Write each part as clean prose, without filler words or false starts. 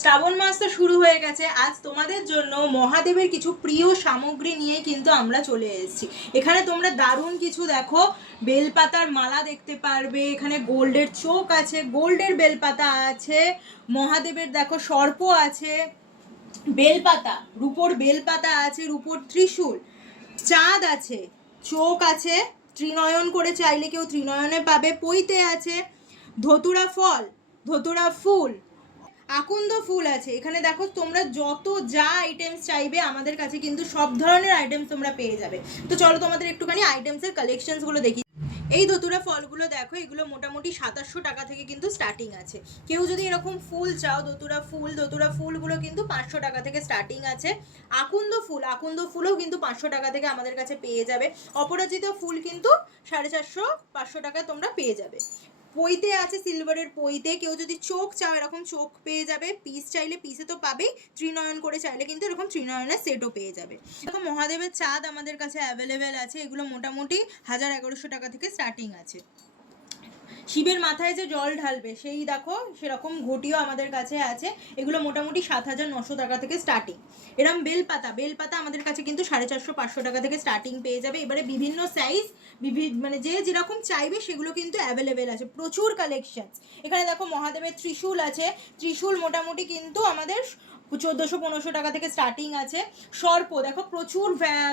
শ্রাবণ মাস তো শুরু হয়ে গেছে। আজ তোমাদের জন্য মহাদেবের কিছু প্রিয় সামগ্রী নিয়ে কিন্তু আমরা চলে এসেছি। এখানে তোমরা দারুণ কিছু দেখো, বেলপাতার মালা দেখতে পারবে, এখানে গোল্ডের চোখ আছে, গোল্ডের বেলপাতা আছে, মহাদেবের দেখো সর্প আছে, বেলপাতা, রূপোর বেলপাতা আছে, রূপোর ত্রিশূল, চাঁদ আছে, চোখ আছে, ত্রিনয়ন করে চাইলে কেউ ত্রিনয়নে পাবে, পৈতে আছে, ধতুরা ফল, ধতুরা ফুল, আকন্দ ফুল আছে। এখানে দেখো তোমরা যত যা আইটেমস চাইবে আমাদের কাছে কিন্তু সব ধরনের আইটেমস তোমরা পেয়ে যাবে। তো চলো তোমাদের একটুখানি আইটেমসের কালেকশনসগুলো দেখি। এই ধতুরা ফলগুলো দেখো, এগুলো মোটামুটি 2700 টাকা থেকে কিন্তু স্টার্টিং আছে। কেউ যদি এরকম ফুল চাও, ধতুরা ফুলগুলো কিন্তু 500 টাকা থেকে স্টার্টিং আছে। আকন্দ ফুলও কিন্তু 500 টাকা থেকে আমাদের কাছে পেয়ে যাবে। অপরাজিত ফুল কিন্তু 450-500 টাকায় তোমরা পেয়ে যাবে। পইতে আছে সিলভারের পইতে, কেউ যদি চোখ চাও এরকম চোখ পেয়ে যাবে, পিস চাইলে পিসে তো পাবেই, ত্রিনয়ন করে চাইলে কিন্তু এরকম ত্রিনয়নের সেটও পেয়ে যাবে। দেখো মহাদেবের চাঁদ আমাদের কাছে অ্যাভেলেবেল আছে, এগুলো মোটামুটি 1100 টাকা থেকে স্টার্টিং আছে। শিবের মাথায় যে জল ঢালবে সেই দেখো সেরকম ঘটিও আমাদের কাছে আছে, এগুলো মোটামুটি 7900 টাকা থেকে স্টার্টিং। এরম বেলপাতা আমাদের কাছে কিন্তু 450-500 টাকা থেকে স্টার্টিং পেয়ে যাবে। এবারে বিভিন্ন সাইজ, মানে যে যেরকম চাইবে সেগুলো কিন্তু অ্যাভেলেবেল আছে, প্রচুর কালেকশন। এখানে দেখো মহাদেবের ত্রিশূল আছে, ত্রিশূল মোটামুটি কিন্তু আমাদের 1400-1500 টাকা থেকে স্টার্টিং আছে। সর্প দেখো, প্রচুর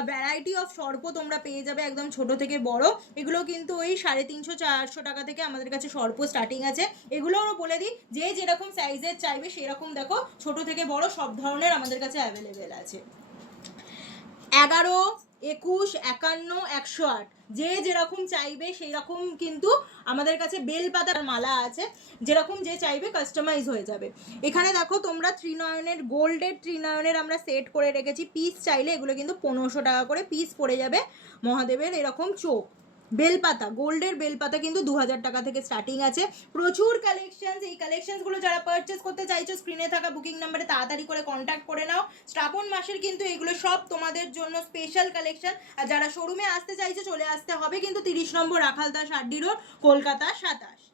ভ্যারাইটি অফ সর্প তোমরা পেয়ে যাবে, একদম ছোট থেকে বড়। এগুলো কিন্তু ওই 350-400 টাকা থেকে আমাদের কাছে সর্প স্টার্টিং আছে। এগুলোও বলে দিই, যে যেরকম সাইজের চাইবে সেরকম দেখো ছোট থেকে বড় সব ধরনের আমাদের কাছে অ্যাভেলেবেল আছে। 11, 21, 51, 108, যে যেরকম চাইবে সেই রকম কিন্তু আমাদের কাছে বেলপাতার মালা আছে, যেরকম যে চাইবে কাস্টমাইজ হয়ে যাবে। এখানে দেখো তোমরা ত্রিনয়নের, গোল্ডের ত্রিনয়নের আমরা সেট করে রেখেছি, পিস চাইলে এগুলো কিন্তু 1500 টাকা করে পিস পড়ে যাবে। মহাদেবের এরকম চোখ, বেলপাতা, গোল্ডের বেলপাতা কিন্তু 2000 টাকা থেকে স্টার্টিং আছে। প্রচুর কালেকশন। এই কালেকশনসগুলো যারা পারচেস করতে চাইছো স্ক্রিনে থাকা বুকিং নাম্বারে তাড়াতাড়ি করে কন্ট্যাক্ট করে নাও। শ্রাবণ মাসের কিন্তু এগুলো সব তোমাদের জন্য স্পেশাল কালেকশন। আর যারা শোরুমে আসতে চাইছো চলে আসতে হবে কিন্তু 30 নম্বর রাখালদাস আড্ডি রোড, কলকাতা 27।